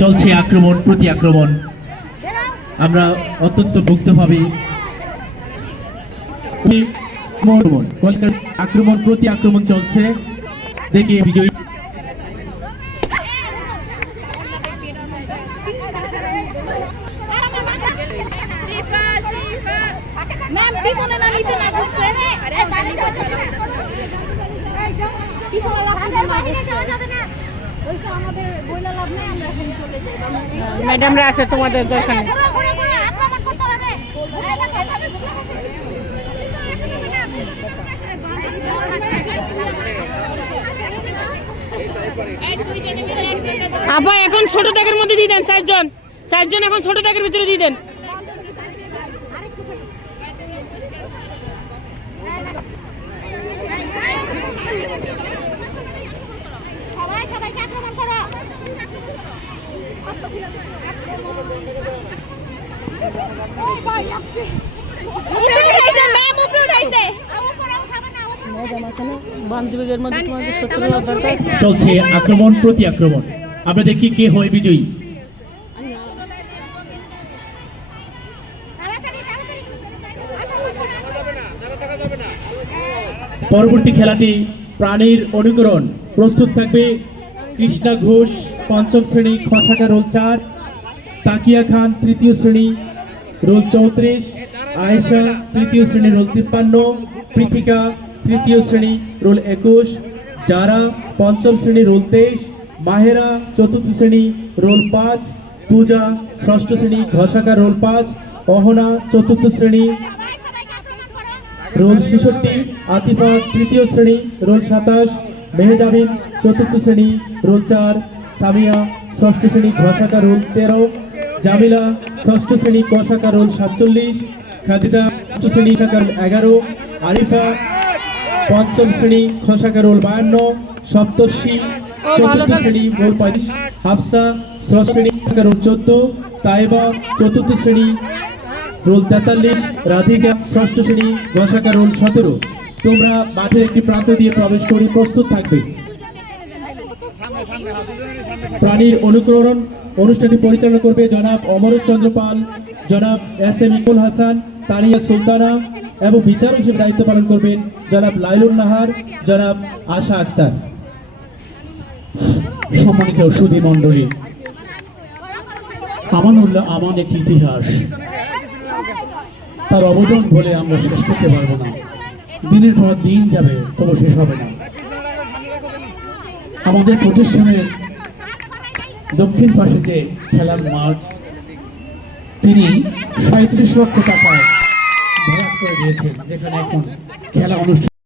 চলছে আক্রমণ, প্রতি আক্রমণ। আমরা অত্যন্ত মুগ্ধভাবে আক্রমণ, প্রতি আক্রমণ চলছে। দেখি বিজয়ী। পিছনে না নিতে না যাওয়া যাবে না পিছনে রাখতে যাওয়া বাইরে যাওয়া যাবে না। ওই তো আমাদের বইলা লাভ নেই আমরা এখন চলে যাই। ম্যাডামরা আছে তোমাদের দেখো, এভাবে ঘুরে আপা এখন ছোট ট্যাগের মধ্যে দিয়ে দেন চারজন। চারজন এখন ছোট ট্যাগের ভিতরে দিয়ে দেন। চলছে আক্রমণ প্রতি আক্রমণ। আমরা দেখি কে হয় বিজয়ী। পরবর্তী খেলাটি প্রাণীর অনুকরণ। প্রস্তুত থাকবে কৃষ্ণা ঘোষ। পঞ্চম শ্রেণি খসাকা রোল চার, তাকিয়া খান তৃতীয় শ্রেণি রোল চৌত্রিশ, আয়েশা তৃতীয় শ্রেণি রোল তিপ্পান্ন পৃথিকা তৃতীয় শ্রেণি রোল একুশ যারা পঞ্চম শ্রেণি রোল তেইশ, মাহেরা চতুর্থ শ্রেণি রোল পাঁচ, পূজা ষষ্ঠ শ্রেণি ঘসাকা রোল পাঁচ, অহনা চতুর্থ শ্রেণি রোল ছেষট্টি, আতিফা তৃতীয় শ্রেণি রোল সাতাশ মেহেজাবিন চতুর্থ শ্রেণি রোল চার সামিয়া ষষ্ঠ শ্রেণি ঘষাকা রোল তেরো জামিলা ষষ্ঠ শ্রেণি কষাকা রোল সাতচল্লিশ খাদিজা ষষ্ঠ শ্রেণি শাখা রোল এগারো আরিফা পঞ্চম শ্রেণি খসাকা রোল বায়ান্ন সপ্তর্ষি চতুর্থ শ্রেণি রোল পঁয়ত্রিশ হাফসা ষষ্ঠ শ্রেণি শাখা রোল চোদ্দ তাইবা চতুর্থ শ্রেণি রোল তেতাল্লিশ রাধিকা ষষ্ঠ শ্রেণি বসাকা রোল সতেরো। তোমরা মাঠের একটি প্রান্ত দিয়ে প্রবেশ করে প্রস্তুত থাকবে। প্রাণীর অনুকরণ অনুষ্ঠানটি পরিচালনা করবে জনাব অমরেশ চন্দ্র পাল, জনাব S M equal Hasan, Tania Sultana এবং বিচারক হিসেবে দায়িত্ব পালন করবেন জনাব লাইলুন নাহার, জনাব আশা আক্তার। সম্মানিত সুধী মণ্ডলী, আমানুল্লাহ আমান একটি ইতিহাস। তার অবদান বলে আমরা শেষ করতে পারব না। দিনের পর দিন যাবে, তবু শেষ হবে না। আমাদের প্রতিষ্ঠানের দক্ষিণ পাশে যে খেলার মাঠ, তিনি সাঁত্রিশ লক্ষ টাকায় ভরাট করে দিয়েছেন, যেখানে এখন খেলা অনুষ্ঠিত